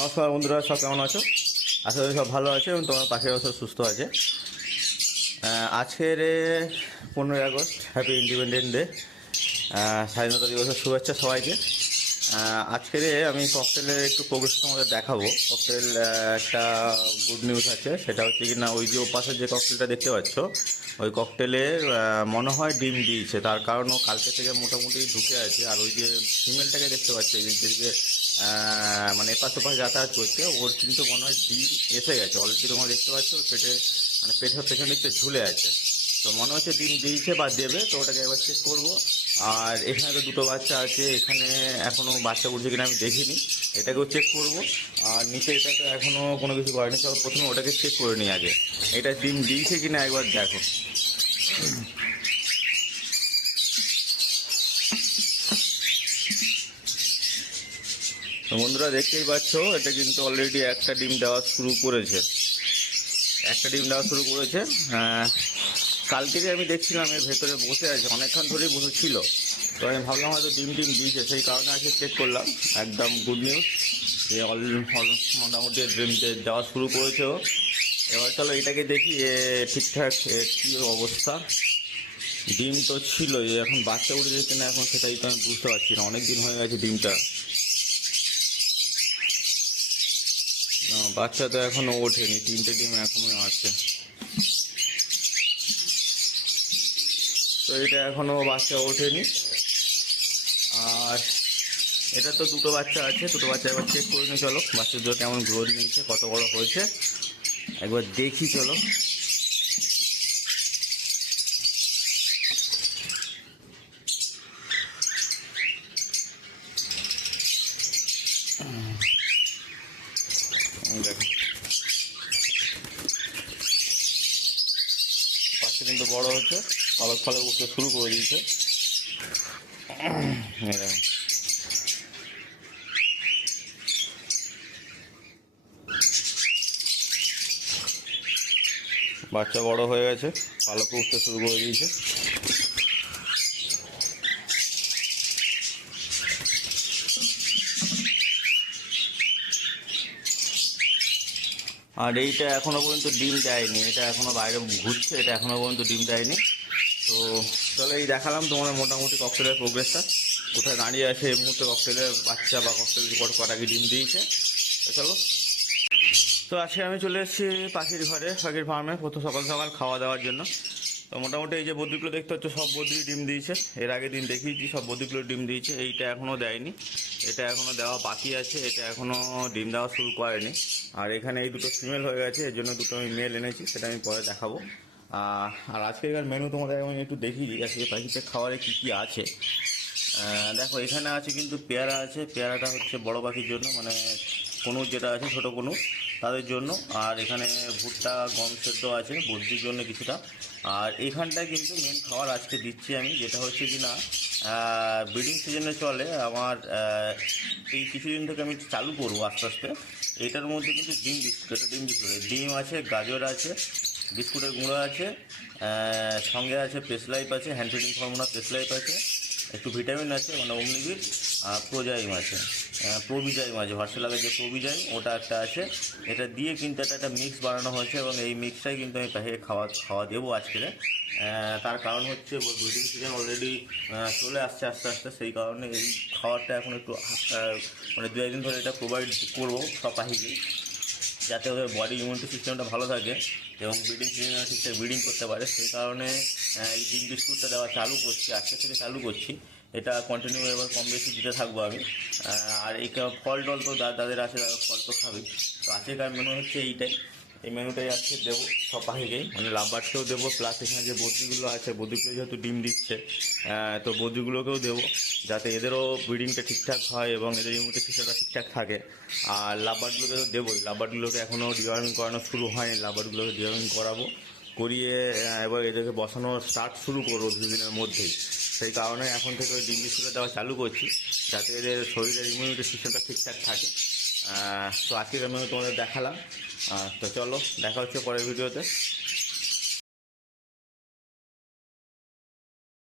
নমস্কার বন্ধুরা, সব কেমন আছো? আশা করি সব ভালো আছে এবং তোমার পাশের সব সুস্থ আছে। আজকের পনেরোই আগস্ট হ্যাপি ইন্ডিপেন্ডেন্ট ডে স্বাধীনতা দিবসের শুভেচ্ছা সবাইকে। আজকের আমি ককটেলের একটু প্রোগ্রেস তোমাদের দেখাবো। ককটেল একটা গুড নিউজ আছে, সেটা হচ্ছে কি না, ওই যে ওপাশে যে ককটেলটা দেখতে পাচ্ছ, ওই ককটেলের মনে হয় ডিম দিয়েছে। তার কারণ ও কালকে থেকে মোটামুটি ঢুকে আছে, আর ওই যে ফিমেলটাকে দেখতে পাচ্ছ যে মানে এপাশ ওপাশ যাতায়াত করছে। ওর কিন্তু মনে হয় ডিম এসে গেছে। অলরেডি তোমরা দেখতে পাচ্ছ, পেটে মানে পেটের পেছনে দিকটা ঝুলে আছে। তো মনে হচ্ছে ডিম দিয়েছে বা দেবে, তো ওটাকে একবার চেক করব। আর এখানে তো দুটো বাচ্চা আছে, এখানে এখনও বাচ্চা উঠছে কিনা আমি দেখিনি। এটাকেও চেক করব। আর নিচে এটা তো এখনও কোনো কিছু করেনি, চলো প্রথমে ওটাকে চেক করে নিই আগে। এটা ডিম দিয়েছে কিনা একবার দেখো। বন্ধুরা দেখতেই পাচ্ছ এটা কিন্তু অলরেডি একটা ডিম দেওয়া শুরু করেছে। একটা ডিম দেওয়া শুরু করেছে আহ, কাল থেকে আমি দেখছিলাম এর ভেতরে বসে আছে অনেকক্ষণ ধরেই বসে ছিল তো আমি ভাবলাম হয়তো ডিম ডিম দিয়েছে সেই কারণে আজকে চেক করলাম। একদম গুড নিউজ যে অল মোটামুটি ডিম দেওয়া শুরু করেছে ও। এবার চলো এটাকে দেখি এ ঠিকঠাক কী অবস্থা। ডিম তো ছিল এখন বাচ্চা উঠে যাচ্ছে না এখন সেটাই তো আমি বুঝতে পারছি না অনেক দিন হয়ে গেছে ডিমটা। বাচ্চা তো এখনও ওঠেনি, তিনটে ডিম এখনও আছে। তো এটা এখনও বাচ্চা ওঠেনি। আর এটা তো দুটো বাচ্চা আছে, দুটো বাচ্চা একবার চেক করে নিই, চলো। বাচ্চা দুটো কেমন গ্রোথ নিয়েছে, কত বড় হয়েছে, একবার দেখি, চলো। বাচ্চা কিন্তু বড় হচ্ছে পালক ফালক উঠতে শুরু করে দিয়েছে। বাচ্চা বড় হয়ে গেছে পালক উঠতে শুরু করে দিয়েছে। আর এইটা এখনও পর্যন্ত ডিম দেয়নি, এটা এখনও বাইরে ঘুরছে, এটা এখনও পর্যন্ত ডিম দেয়নি। তো তাহলে এই দেখালাম তোমাদের মোটামুটি ককটেলের প্রোগ্রেসটা কোথায় দাঁড়িয়ে আছে এই মুহূর্তে ককটেলের বাচ্চা বা ককটেল রিপোর্ট করা আগে ডিম দিয়েছে। চলো। তো আজকে আমি চলে এসেছি পাখির ঘরে, পাখির ফার্মে প্রথম সকাল সকাল খাওয়া দাওয়ার জন্য। তো মোটামুটি এই যে বদ্রিগুলো দেখতে হচ্ছে সব বদ্রি ডিম দিয়েছে। এর আগে দিন দেখিয়েছি, সব বদ্রিগুলো ডিম দিয়েছে। এইটা এখনও দেয়নি। এটা এখনও দেওয়া বাকি আছে, এটা এখনও ডিম দেওয়া শুরু করেনি। আর এখানে এই দুটো ফিমেল হয়ে গেছে, এর জন্য দুটো আমি মেল এনেছি, সেটা আমি পরে দেখাবো। আর আজকের মেনু তোমাদের আমি একটু দেখিয়ে দিই, আজকে পাখিতে খাবারে কী কী আছে। দেখো, এখানে আছে কিন্তু পেয়ারা আছে। পেয়ারাটা হচ্ছে বড় পাখির জন্য মানে কোনো যেটা আছে, ছোটো কোনো। তাদের জন্য। আর এখানে ভুট্টা, গম সেদ্ধ আছে বদ্রির জন্য কিছুটা। আর এখানটায় কিন্তু মেন খাবার আজকে দিচ্ছি আমি, যেটা হচ্ছে কি না ব্রিডিং সিজনে চলে আমার এই কিছুদিন থেকে আমি চালু করব আস্তে আস্তে। এটার মধ্যে কিন্তু ডিম বিস্কুট ডিম বিস্কুট ডিম আছে, গাজর আছে, বিস্কুটের গুঁড়ো আছে সঙ্গে আছে পেসলাইপ আছে হ্যান্ড ফিডিং ফর্মুলা পেসলাইপ আছে, একটু ভিটামিন আছে মানে অমনিবিট আছে আহ, প্রোবিজাইম আছে ভার্সেলাগের যে প্রোবিজাইম ওটা একটা আছে। এটা দিয়ে কিন্তু একটা একটা মিক্স বানানো হয়েছে এবং এই মিক্সটাই কিন্তু আমি পাখিকে খাওয়া খাওয়া দেবো আজকে। তার কারণ হচ্ছে ব্রিডিং সিজন অলরেডি চলে আসছে আস্তে আস্তে। সেই কারণে এই খাবারটা এখন একটু মানে দু একদিন ধরে এটা প্রোভাইড করব সব পাখিকেই যাতে ওদের বডি ইমিউনিটি সিস্টেমটা ভালো থাকে এবং ব্রিডিং সিজনে ঠিকঠাক ব্রিডিং করতে পারে। সেই কারণে এই ডিম বিস্কুটটা দেওয়া চালু করছি, আজকে থেকে চালু করছি। এটা কন্টিনিউ এবার কম বেশি দিতে থাকব আমি। আর এই ফল টল তো যাদের আছে তারা ফল তো খাবেই। তো আজকেকার মেনু হচ্ছে এইটাই। এই মেনুটাই আজকে দেবো সব পাখিকেই মানে লাভবার্ডকেও দেবো প্লাস এখানে যে বদ্রিগুলো আছে, বদ্রিগুলো যেহেতু ডিম দিচ্ছে তো বদ্রিগুলোকেও দেবো, যাতে এদেরও ব্রিডিংটা ঠিকঠাক হয় এবং এদের ইমিউনিটি সিস্টেমটা ঠিকঠাক থাকে। আর লাভবার্ডগুলোকে তো দেবোই। লাভবার্ডগুলোকে এখনও ডিওয়ার্মিং করানো শুরু হয়নি লাভবার্ডগুলোকে ডিওয়ার্মিং করাবো। করিয়ে এবার এদেরকে বসানো স্টার্ট শুরু করব দুদিনের মধ্যেই। সেই কারণে এখন থেকে ওই ডিম বিস্কুটটা দেওয়া চালু করছি, যাতে এদের শরীরের ইমিউনিটি সিস্টেমটা ঠিকঠাক থাকে। তো আজকে আমি তোমাদের দেখালাম। তো চলো, দেখা হচ্ছে পরের ভিডিওতে